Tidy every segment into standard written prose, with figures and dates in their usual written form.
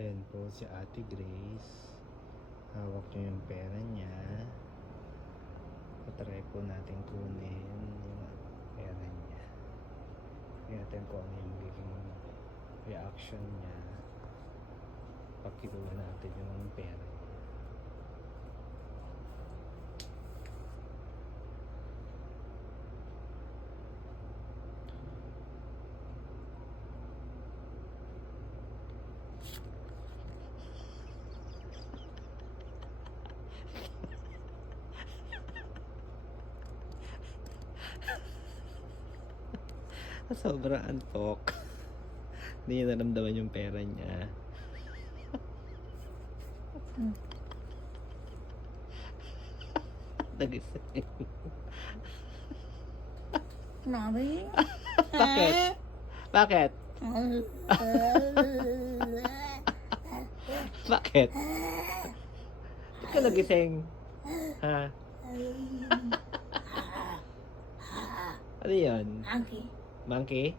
Ayan po si Ate Grace. Hawak niyo yung pera niya. Patry po natin kunin yung pera niya. Tingnan natin kung ano yung magiging reaction niya pag kinuha natin yung pera niya. Sobrang antok. Hindi niya naramdaman yung pera niya. Nagising. Mami? Bakit? Bakit? Bakit? Ba't ka nagising? Ha? Ano yun? Monkey. Monkey?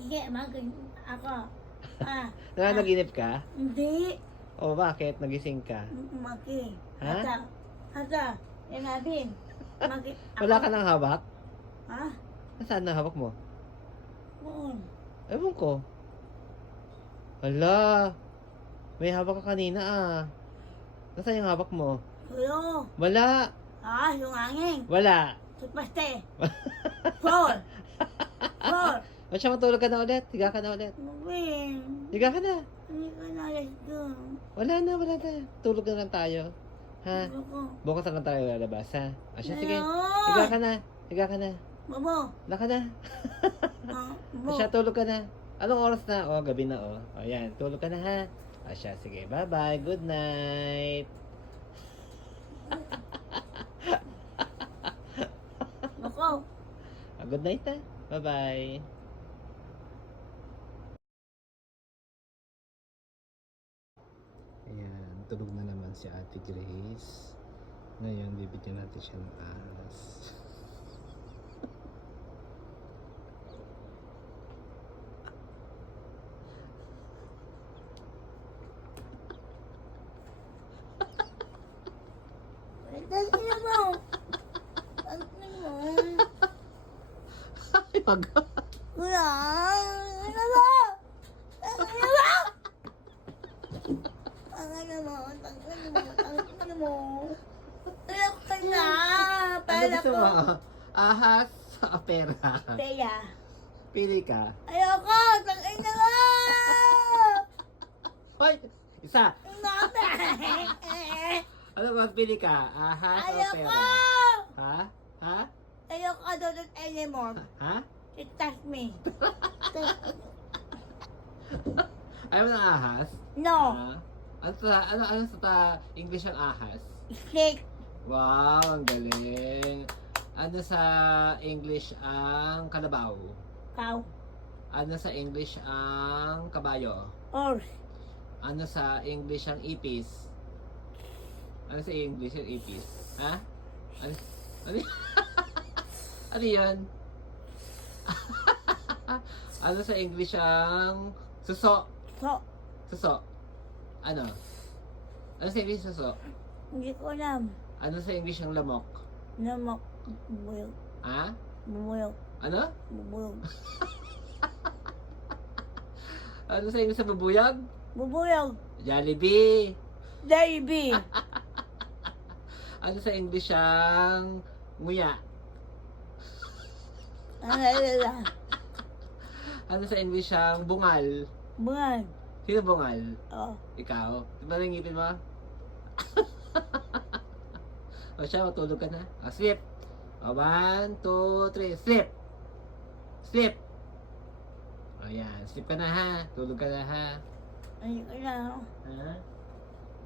Hindi, monkey. Ako. Nananaginip ka? Hindi. O bakit? Nagising ka? Monkey. Ha? Hata. Yan natin. Monkey. Wala ka nang hawak? Ha? Nasaan na hawak mo? Noon. Ewan ko. Hala. May hawak ka kanina ah. Nasaan yung hawak mo? Kuyo. Wala. Yung hangin. Wala. Toothpaste. Floor. Floor. O siya, matulog ka na ulit. Higa ka na ulit. Mabing. Higa ka na. Hindi ko na alas doon. Wala na, wala na. Tulog na lang tayo. Ha? Ako. Bukas na lang tayo lalabas, ha? O siya, sige. Ayun. Higa ka na. Higa ka na. Babo. Higa ka na. O siya, tulog ka na. Anong oras na? O, gabi na, o. O, yan. Tulog ka na, ha? O siya, sige. Bye-bye. Good night. Ako. Good night, ha? Bye-bye. Ayan, tulog na naman si Ate Grace. Ngayon, bibigyan natin siya ng ahas. Dali mo. Dali mo. Ay, mag... Kuya. Ano ba? Ano ba? Ano mo? Ano mo? Alam ka na. Ano Pala gusto ko. mo? Ahas o pera? Teya. Pili ka. Ayoko. Tangin na mo. Hoy! Isa! Nakatay. Ano ba? Pili ka? Ahas o Ayoko. pera? Ha? Ha? Ayoko ka doon anymore. Ha? It touched me. Ayaw mo ng ahas? No. Ha? Ano sa English ang ahas? Snake. Wow, ang galing. Ano sa English ang kalabaw? Cow. Ano sa English ang kabayo? Horse. Ano sa English ang ipis? Ano sa English ang ipis? Ha? Ano? Ano, ano yun? Ano sa English ang suso? So, Suso. Ano? Ano sa English suso? hindi ko alam. Ano sa English ang lamok? Namak. Bubuyog. Ha? Bubuyog. Ano? Bubuyog. Ano sa English sa bubuyag? Bubuyog. Jollibee. Baby. Ano sa English ang nguya? Ano sa English ang bungal? Bungan. Sino bungal? Oh. Ikaw? Di ba nangipin mo? O siya, matulog ka na. O, sleep. O, 1, 2, 3, sleep. Sleep. O, yan. Sleep ka na, ha? Tulog ka na, ha? Ay, ano? Ha?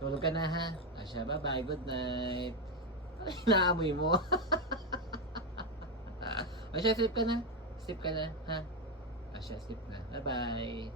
Tulog ka na, ha? O siya, bye-bye. Good night. Ay, naamoy mo. O siya, sleep ka na. Sleep ka na, ha? O siya, sleep na. Bye-bye.